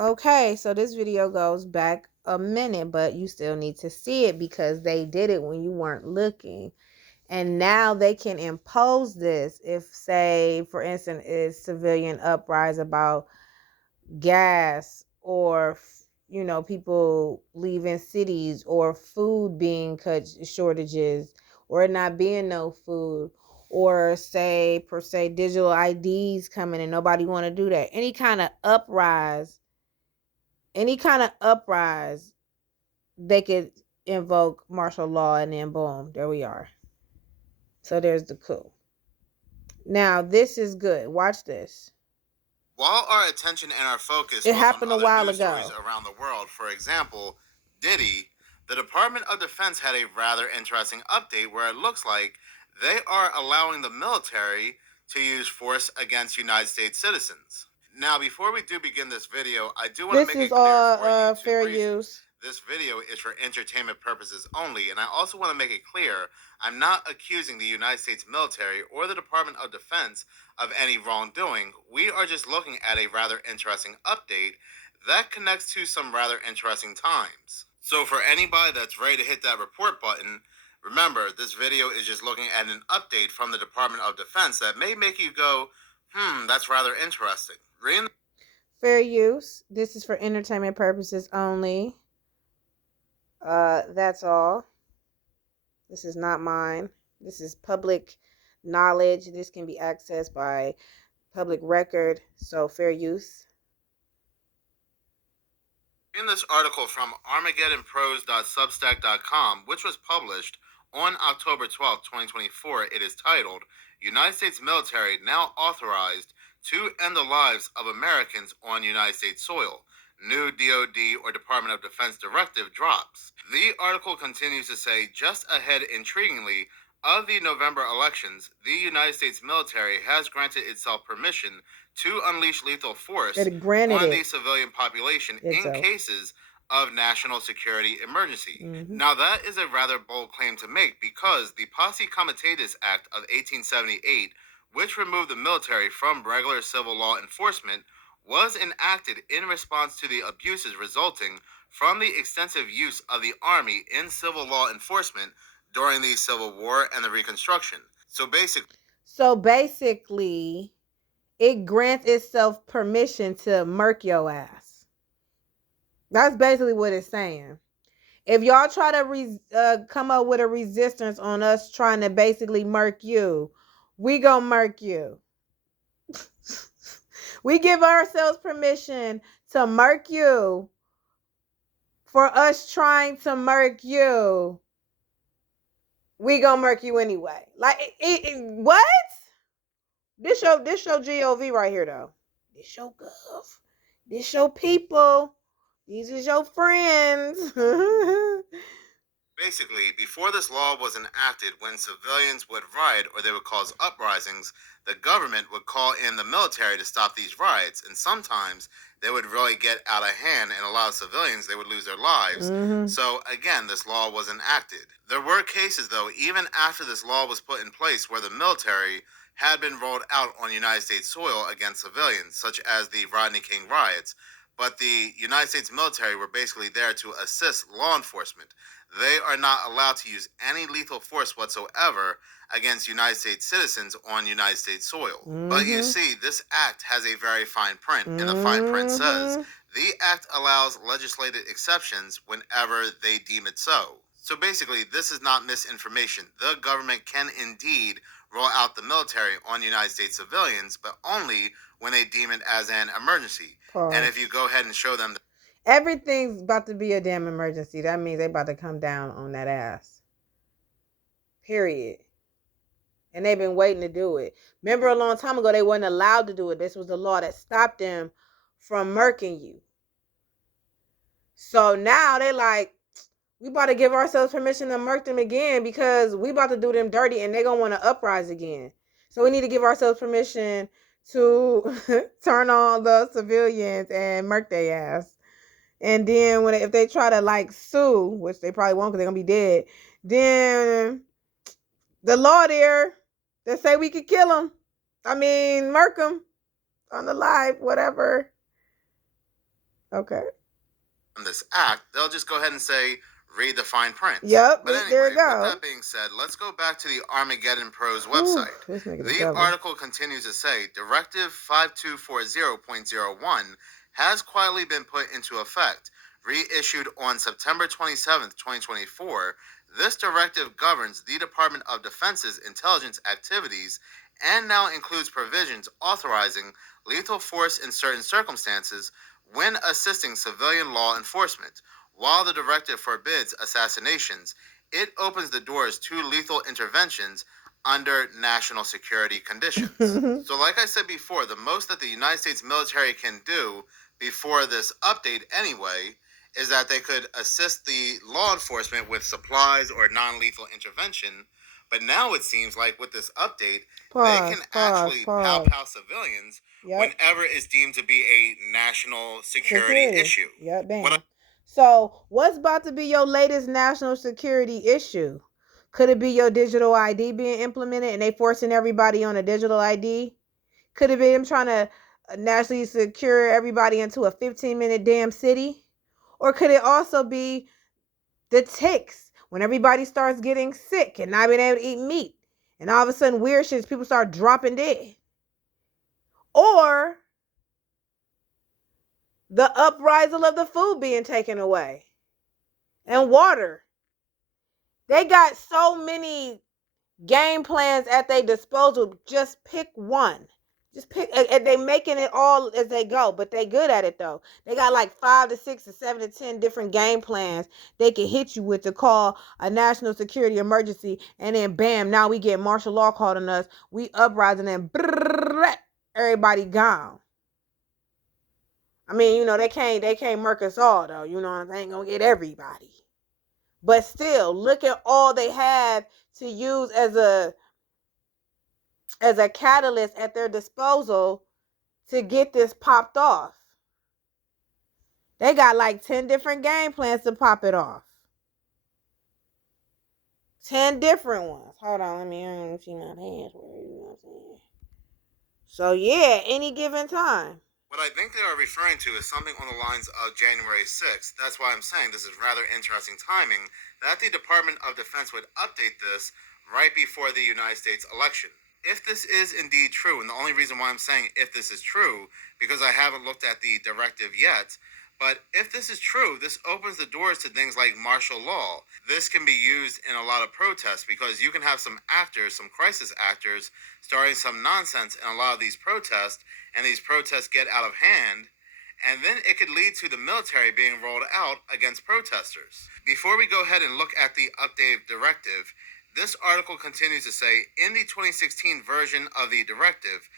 Okay, so this video goes back a minute, but you still need to see it because they did it when you weren't looking. And now they can impose this if, say, for instance, is civilian uprising about gas or, people leaving cities or food being cut shortages or not being no food or say, per se, digital IDs coming and nobody want to do that. Any kind of uprise, they could invoke martial law and then boom, there we are. So there's the coup. Now, this is good. Watch this. While our attention and our focus It was on happened a other while news stories ago. around the world, for example, Diddy, the Department of Defense had a rather interesting update where it looks like they are allowing the military to use force against United States citizens. Now, before we do begin this video, I do want to This make is it clear for all YouTube fair reasons. use. This video is for entertainment purposes only, and I also want to make it clear I'm not accusing the United States military or the Department of Defense of any wrongdoing. We are just looking at a rather interesting update that connects to some rather interesting times. So, for anybody that's ready to hit that report button, remember this video is just looking at an update from the Department of Defense that may make you go, that's rather interesting. Fair use. This is for entertainment purposes only. That's all. This is not mine. This is public knowledge. This can be accessed by public record. So fair use. In this article from ArmageddonPros.substack.com, which was published on October 12, 2024, it is titled, United States Military Now Authorized to End the Lives of Americans on United States Soil. New DoD or Department of Defense directive drops. The article continues to say, just ahead intriguingly of the November elections, the United States military has granted itself permission to unleash lethal force on the civilian population in cases of national security emergency. Now, that is a rather bold claim to make because the Posse Comitatus Act of 1878, which removed the military from regular civil law enforcement, was enacted in response to the abuses resulting from the extensive use of the Army in civil law enforcement during the Civil War and the Reconstruction. So basically, it grants itself permission to murk your ass. That's basically what it's saying. If y'all try to come up with a resistance on us trying to basically murk you, we gonna murk you. We give ourselves permission to murk you for us trying to murk you. We gonna murk you anyway. Like, what? This your GOV right here, though. This your gov. This your people. These is your friends. Basically, before this law was enacted, when civilians would riot or they would cause uprisings, the government would call in the military to stop these riots, and sometimes they would really get out of hand, and a lot of civilians, they would lose their lives. So again, this law was enacted. There were cases, though, even after this law was put in place, where the military had been rolled out on United States soil against civilians, such as the Rodney King riots. But the United States military were basically there to assist law enforcement. They are not allowed to use any lethal force whatsoever against United States citizens on United States soil. But you see, this act has a very fine print, and the fine print says, the act allows legislated exceptions whenever they deem it so. So basically, this is not misinformation. The government can indeed roll out the military on United States civilians, but only when they deem it as an emergency. And if you go ahead and show them everything's about to be a damn emergency, that means they about to come down on that ass. Period. And they've been waiting to do it. Remember, a long time ago, they weren't allowed to do it. This was the law that stopped them from murking you. So now they like, we about to give ourselves permission to murk them again because we about to do them dirty and they gonna want to uprise again. So we need to give ourselves permission to turn on the civilians and murk their ass. And then if they try to like sue, which they probably won't because they're gonna be dead, then the law there that say we could kill them, murk them on the live, whatever. Okay. on this act, they'll just go ahead and say, read the fine print. Yep. But There it anyway, with go. that being said, let's go back to the Armageddon Pros Whew, website. this nigga the The devil. article continues to say Directive 5240.01 has quietly been put into effect. Reissued on September 27th, 2024, this directive governs the Department of Defense's intelligence activities and now includes provisions authorizing lethal force in certain circumstances when assisting civilian law enforcement. While the directive forbids assassinations, it opens the doors to lethal interventions under national security conditions. So, like I said before, the most that the United States military can do before this update, anyway, is that they could assist the law enforcement with supplies or non lethal intervention. But now it seems like with this update, they can actually pow pow civilians Yep. whenever it's deemed to be a national security issue. Yep. What Bam. So, what's about to be your latest national security issue? Could it be your digital ID being implemented and they forcing everybody on a digital ID? Could it be them trying to nationally secure everybody into a 15-minute damn city? Or could it also be the ticks when everybody starts getting sick and not being able to eat meat? And all of a sudden, weird shit, people start dropping dead. Or the uprising of the food being taken away and water. They got so many game plans at their disposal. Just pick one. Just pick, and they making it all as they go, but they good at it though. They got like 5 to 6 to 7 to 10 different game plans they can hit you with to call a national security emergency, and then bam, now we get martial law called on us. We uprising and everybody gone. I mean, they can't murk us all though. They ain't gonna get everybody. But still, look at all they have to use as a catalyst at their disposal to get this popped off. They got like 10 different game plans to pop it off. 10 different ones. Hold on, let me see my hands. You know what I'm saying? So yeah, any given time. What I think they are referring to is something on the lines of January 6th. That's why I'm saying this is rather interesting timing that the Department of Defense would update this right before the United States election. If this is indeed true, and the only reason why I'm saying if this is true, because I haven't looked at the directive yet, but if this is true, this opens the doors to things like martial law. This can be used in a lot of protests because you can have some actors, some crisis actors, starting some nonsense in a lot of these protests, and these protests get out of hand, and then it could lead to the military being rolled out against protesters. Before we go ahead and look at the updated directive, this article continues to say in the 2016 version of the directive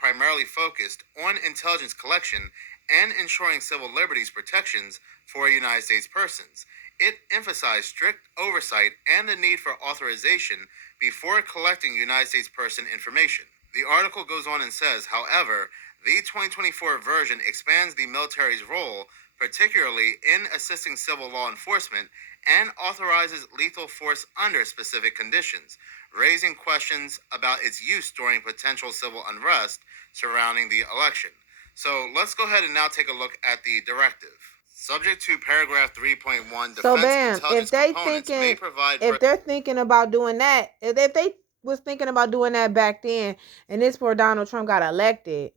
primarily focused on intelligence collection and ensuring civil liberties protections for United States persons. It emphasized strict oversight and the need for authorization before collecting United States person information. The article goes on and says, however, the 2024 version expands the military's role, particularly in assisting civil law enforcement, and authorizes lethal force under specific conditions, raising questions about its use during potential civil unrest surrounding the election. So let's go ahead and now take a look at the directive. Subject to paragraph 3.1, So defense bam, intelligence components may provide. if they're thinking about doing that, if they was thinking about doing that back then, and this before Donald Trump got elected,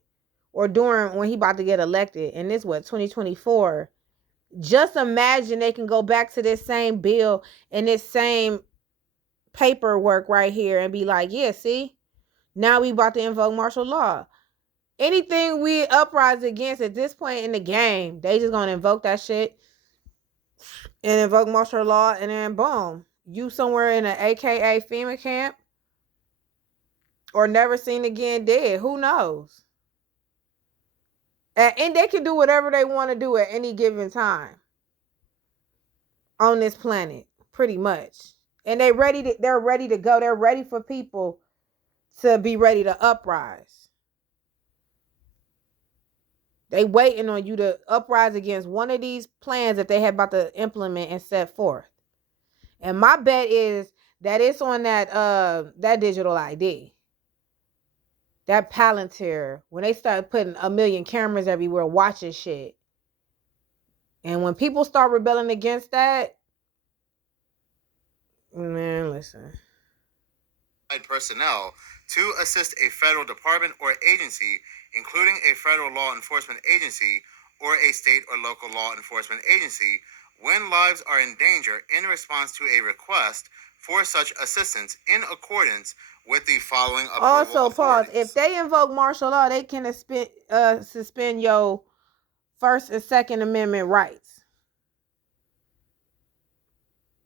or during when he about to get elected, and this what 2024. Just imagine they can go back to this same bill and this same paperwork right here and be like, yeah, see, now we about to invoke martial law. Anything we uprise against at this point in the game, they just gonna invoke that shit and invoke martial law, and then boom, you somewhere in an AKA FEMA camp or never seen again dead. Who knows? And they can do whatever they want to do at any given time on this planet, pretty much. And they're ready to go. They're ready for people to be ready to uprise. They waiting on you to uprise against one of these plans that they have about to implement and set forth. And my bet is that it's on that digital ID. That Palantir, when they start putting a million cameras everywhere watching shit. And when people start rebelling against that, man, listen. Personnel to assist a federal department or agency, including a federal law enforcement agency or a state or local law enforcement agency, when lives are in danger in response to a request for such assistance in accordance with the following approval Also, pause. If authorities. they invoke martial law, they can suspend your First and Second Amendment rights.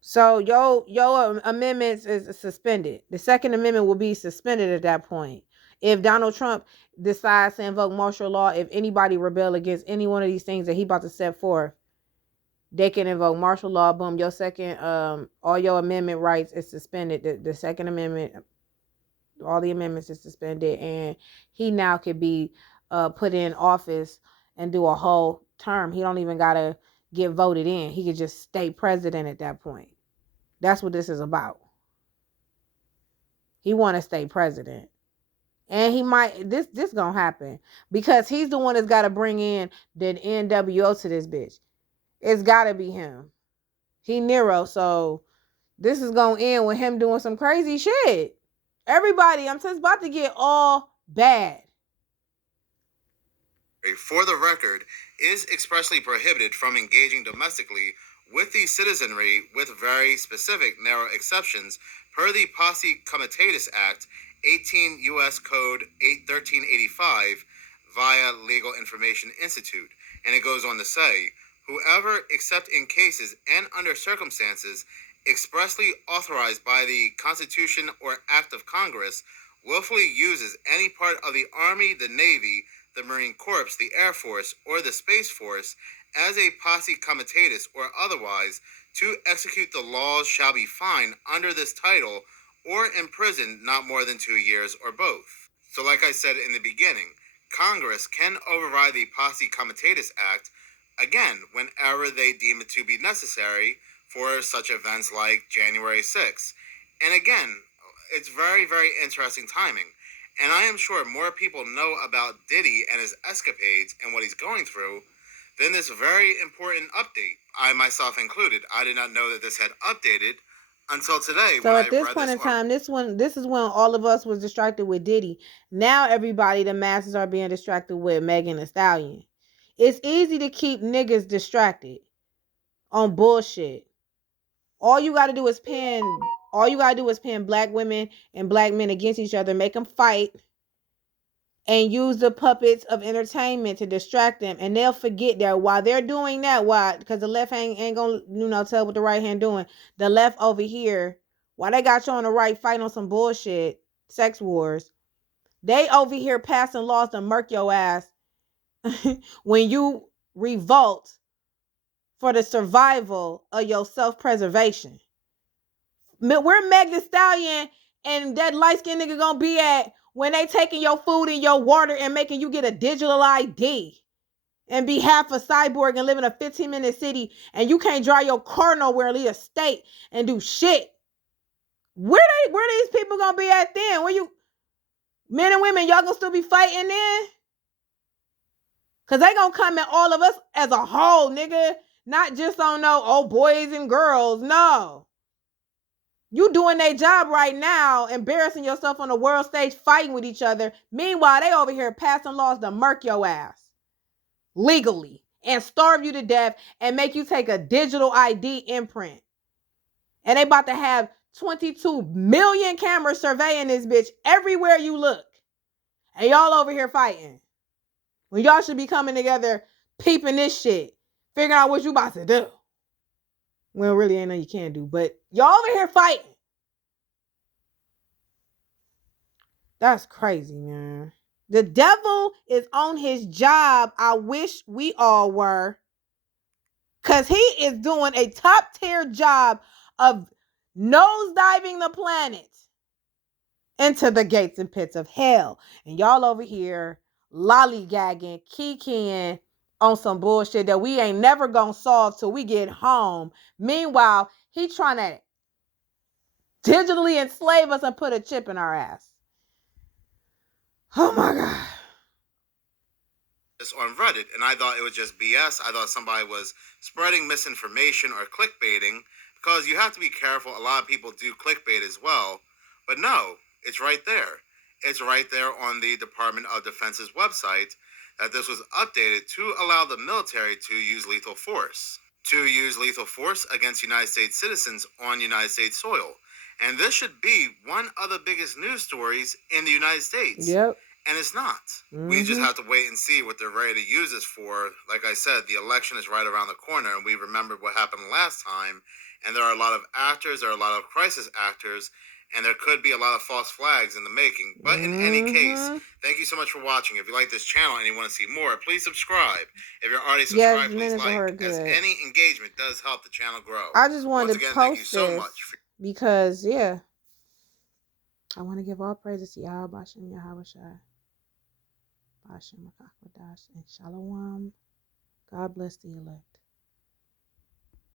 So your amendments is suspended. The Second Amendment will be suspended at that point. If Donald Trump decides to invoke martial law, if anybody rebel against any one of these things that he about to set forth, they can invoke martial law. Boom, your second all your amendment rights is suspended. The Second Amendment, all the amendments is suspended, and he now could be put in office and do a whole term. He don't even gotta get voted in. He could just stay president at that point. That's what this is about. He want to stay president, and he might this gonna happen because he's the one that's got to bring in the NWO to this bitch. It's got to be him. He Nero, so this is gonna end with him doing some crazy shit. Everybody, I'm just about to get all bad. For the record, is expressly prohibited from engaging domestically with the citizenry with very specific narrow exceptions per the Posse Comitatus Act 18 U.S. Code 1385 via Legal Information Institute. And it goes on to say, whoever, except in cases and under circumstances expressly authorized by the Constitution or Act of Congress, willfully uses any part of the Army, the Navy, the Marine Corps, the Air Force, or the Space Force as a posse comitatus or otherwise to execute the laws shall be fined under this title or imprisoned not more than 2 years or both. So like I said in the beginning, Congress can override the Posse Comitatus Act, again, whenever they deem it to be necessary for such events like January 6th. And again, it's very, very interesting timing. And I am sure more people know about Diddy and his escapades and what he's going through than this very important update. I myself included. I did not know that this had updated until today So when I at this read point this in article. time, this is when all of us was distracted with Diddy. Now everybody, the masses are being distracted with Megan Thee Stallion. It's easy to keep niggas distracted on bullshit. All you gotta do is pin black women and black men against each other, make them fight, and use the puppets of entertainment to distract them, and they'll forget that while they're doing that, why? Because the left hand ain't gonna tell what the right hand doing. The left over here, while they got you on the right fighting on some bullshit, sex wars, they over here passing laws to murk your ass when you revolt for the survival of your self-preservation. Where Meg Thee Stallion and that light-skinned nigga gonna be at when they taking your food and your water and making you get a digital ID and be half a cyborg and live in a 15-minute city and you can't drive your car nowhere and leave a state and do shit? Where these people gonna be at then? Where you men and women, y'all gonna still be fighting then? Cause they gonna come at all of us as a whole, nigga. Not just on no boys and girls. No. You doing their job right now, embarrassing yourself on the world stage, fighting with each other. Meanwhile, they over here passing laws to murk your ass legally and starve you to death and make you take a digital ID imprint. And they about to have 22 million cameras surveying this bitch everywhere you look. And y'all over here fighting. When y'all should be coming together, peeping this shit, figuring out what you about to do. Well, really ain't nothing you can do, but y'all over here fighting. That's crazy, man. The devil is on his job. I wish we all were. Because he is doing a top tier job of nosediving the planet into the gates and pits of hell. And y'all over here lollygagging, kikiing on some bullshit that we ain't never gonna solve till we get home. Meanwhile, he trying to digitally enslave us and put a chip in our ass. Oh my God. this on Reddit, and I thought it was just BS. I thought somebody was spreading misinformation or clickbaiting, because you have to be careful. A lot of people do clickbait as well. But no, it's right there. It's right there on the Department of Defense's website that this was updated to allow the military to use lethal force. To use lethal force against United States citizens on United States soil. And this should be one of the biggest news stories in the United States. Yep. And it's not. We just Mm-hmm. have to wait and see what they're ready to use this for. Like I said, the election is right around the corner, and we remembered what happened last time. And there are a lot of actors, there are a lot of crisis actors, and there could be a lot of false flags in the making. But in any case, Mm-hmm. thank you so much for watching. If you like this channel and you want to see more, please subscribe. If you're already Yes, subscribed, please minutes of like, her as good. any engagement does help the channel grow. I just Once wanted to again, thank you post so this much. because, yeah, I want to give all praises to Yahweh Bashem Yahweh Shai, Bashem Makakadash, and Shalom. God bless the elect.